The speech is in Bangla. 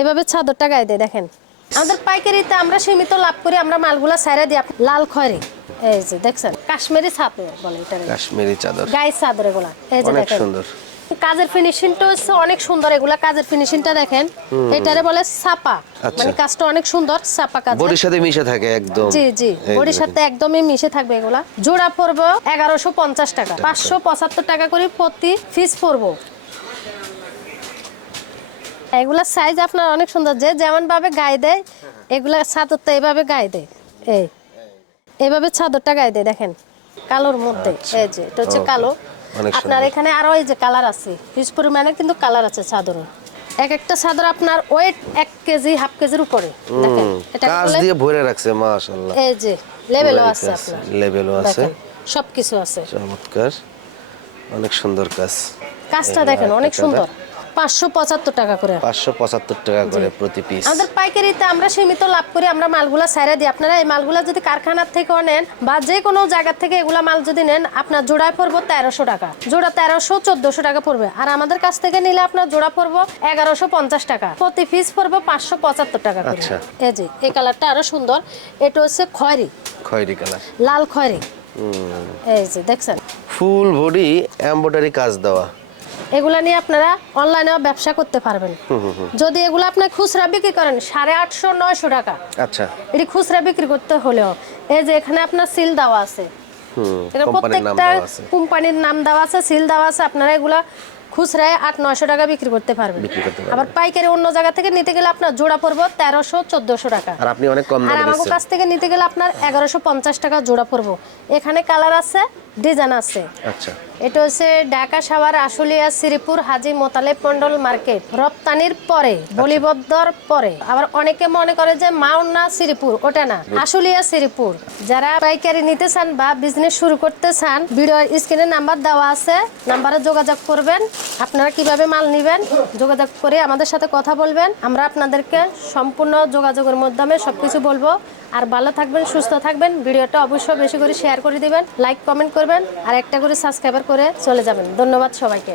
এভাবে চাদরটা গায়ে দেয় দেখেন। আমাদের পাইকারিতে আমরা সীমিত লাভ করি আমরা মালগুলা সাইরা দিই লাল খয়রি। এই যে দেখছেন কাশ্মীরি ছাপে বলে এটা কাশ্মীরি চাদর। গায়ে চাদর এগুলা। এই যে অনেক দেখেন সুন্দর। কাজের ফিনিশিংটা হচ্ছে অনেক সুন্দর এগুলা কাজের ফিনিশিংটা দেখেন। এটারে বলে ছাপা। আচ্ছা। মানে কাজটা অনেক সুন্দর ছাপা কাজ বডির সাথে মিশে থাকে একদম। জি জি। বডির সাথে একদমই মিশে থাকবে এগুলা। জোড়া পড়ব এগারোশো পঞ্চাশ টাকা পাঁচশো পঁচাত্তর টাকা করে প্রতি পিস পড়ব এগুলা সাইজ আপনার অনেক সুন্দর। যে যেমন ভাবে গায়ে দেয় এগুলা চাদরটা এভাবে গায়ে দেয়। এই এভাবে চাদরটা গায়ে দেয় দেখেন কালোর মধ্যে। এই যে এটা হচ্ছে কালো। আপনার এখানে আরও এই যে কালার আছে হিউজ পরিমাণে কিন্তু কালার আছে চাদরের এক একটা চাদর আপনার ওয়েট এক কেজি হাফ কেজির উপরে। দেখেন এটা কাজ দিয়ে ভরে রাখছে মাশাআল্লাহ। এই যে লেভেলও আছে আপনার। লেভেলও আছে। সবকিছু আছে। চমৎকার। অনেক সুন্দর কাজ। কাজটা দেখেন অনেক সুন্দর। পাঁচশো পঁচাত্তর টাকা করে। পাঁচশো পঁচাত্তর টাকা করে প্রতি পিস আমাদের পাইকারিতে আমরা সীমিত লাভ করি আমরা মালগুলা সাইরা দিই। আপনারা এই মালগুলা যদি কারখানার থেকেও নেন বা যে কোনো জায়গা থেকে এগুলা মাল যদি নেন আপনার জোড়ায় পড়ব তেরোশো টাকা। জোড়া তেরোশো চোদ্দশো টাকা পড়বে। আর আমাদের কাছ থেকে নিলে আপনার জোড়া পড়ব এগারোশো পঞ্চাশ টাকা। প্রতি পিস পড়ব পাঁচশো পঁচাত্তর টাকা করে। আচ্ছা। এই যে এই কালারটা আরও সুন্দর। এটা হচ্ছে খয়রি। খয়েরি কালার। লাল খয়রি। এই যে দেখছেন? ফুল বডি এমব্রয়ডারি কাজ দেওয়া। এগুলা নিয়ে আপনারা অনলাইনেও ব্যবসা করতে পারবেন। যদি এগুলো আপনি খুচরা বিক্রি করেন সাড়ে আটশো নয়শো টাকা। আচ্ছা। এটি খুচরা বিক্রি করতে হলেও এই যে এখানে আপনার সিল দেওয়া আছে হুম এটা প্রত্যেকটা কোম্পানির নাম দেওয়া আছে সিল দেওয়া আছে আপনারা এগুলা খুচরায় আট নয়শো টাকা বিক্রি করতে পারবেন। আবার পাইকারি অন্য জায়গা থেকে নিতে গেলে আপনার জোড়া পড়ব তেরোশো চোদ্দশো টাকা। আর আপনি অনেক কম আর আমার কাছ থেকে নিতে গেলে আপনার এগারোশো পঞ্চাশ টাকা জোড়া পড়ব। এখানে কালার আছে ডিজাইন আছে। আচ্ছা। এটা হচ্ছে ঢাকা সাভার আশুলিয়া শ্রীপুর হাজি মোতালেব মন্ডল মার্কেট। রপ্তানির পরে বলিবদ্ধর পরে। আবার অনেকে মনে করে যে মাউন্না শ্রীপুর ওটা না। আশুলিয়া শ্রীপুর। যারা পাইকারি নিতে চান বা বিজনেস শুরু করতে চান ভিডিও স্ক্রিনে নাম্বার দেওয়া আছে নাম্বারে যোগাযোগ করবেন। আপনারা কীভাবে মাল নেবেন? যোগাযোগ করে আমাদের সাথে কথা বলবেন। আমরা আপনাদেরকে সম্পূর্ণ যোগাযোগের মাধ্যমে সবকিছু বলব। আর ভালো থাকবেন, সুস্থ থাকবেন। ভিডিওটা অবশ্যই বেশি করে শেয়ার করে দিবেন লাইক কমেন্ট করবেন, আর একটা করে সাবস্ক্রাইবার করে চলে যাবেন। ধন্যবাদ সবাইকে।